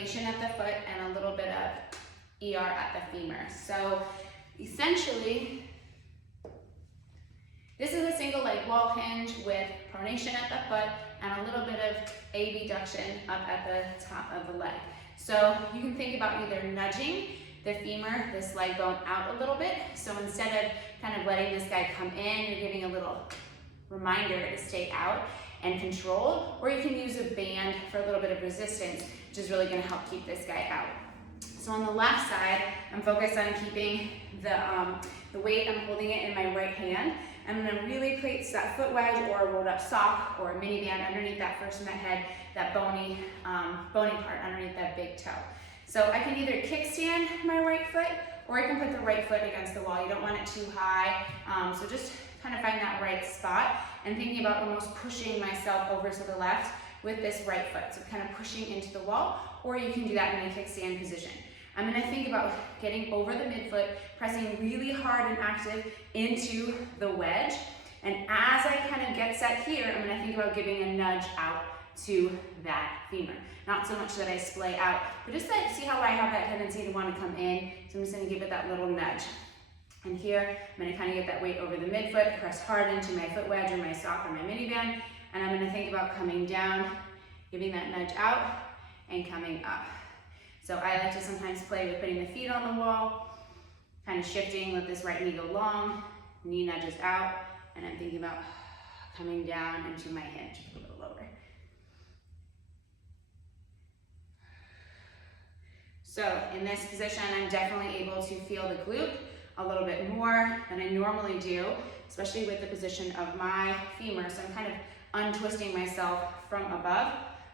pronation at the foot and a little bit of ER at the femur. So essentially, this is a single leg wall hinge with pronation at the foot and a little bit of abduction up at the top of the leg. So you can think about either nudging the femur, this leg bone, out a little bit. So instead of kind of letting this guy come in, you're giving a little reminder to stay out and controlled, or you can use a band for a little bit of resistance, which is really going to help keep this guy out. So on the left side, I'm focused on keeping the weight, I'm holding it in my right hand. I'm going to really place that foot wedge or a rolled up sock or a mini band underneath that first met head, that bony part underneath that big toe. So I can either kickstand my right foot, or I can put the right foot against the wall. You don't want it too high, so just kind of find that right spot and thinking about almost pushing myself over to the left with this right foot. So kind of pushing into the wall, or you can do that in a kickstand position. I'm going to think about getting over the midfoot, pressing really hard and active into the wedge. And as I kind of get set here, I'm going to think about giving a nudge out to that femur. Not so much that I splay out, but just that, see how I have that tendency to want to come in. So I'm just going to give it that little nudge. And here, I'm going to kind of get that weight over the midfoot, press hard into my foot wedge or my sock or my mini band, and I'm going to think about coming down, giving that nudge out, and coming up. So I like to sometimes play with putting the feet on the wall, kind of shifting, let this right knee go long, knee nudges out, and I'm thinking about coming down into my hinge a little lower. So in this position, I'm definitely able to feel the glute a little bit more than I normally do, especially with the position of my femur. So I'm kind of untwisting myself from above,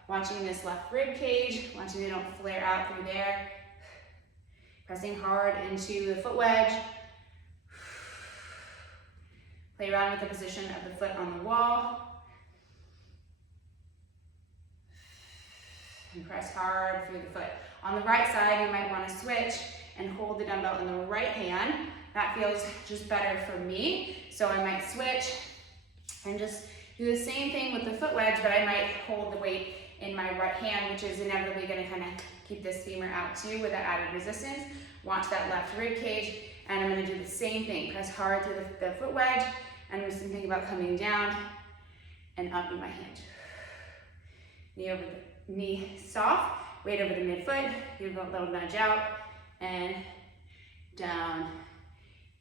watching this left rib cage, watching they don't flare out through there, pressing hard into the foot wedge. Play around with the position of the foot on the wall. And press hard through the foot. On the right side, you might want to switch and hold the dumbbell in the right hand. That feels just better for me. So I might switch and just do the same thing with the foot wedge, but I might hold the weight in my right hand, which is inevitably going to kind of keep this femur out too with that added resistance. Watch that left rib cage, and I'm going to do the same thing. Press hard through the foot wedge, and I'm just going to think about coming down and up in my hinge. Knee over the knee soft, weight over the midfoot, give a little nudge out, and down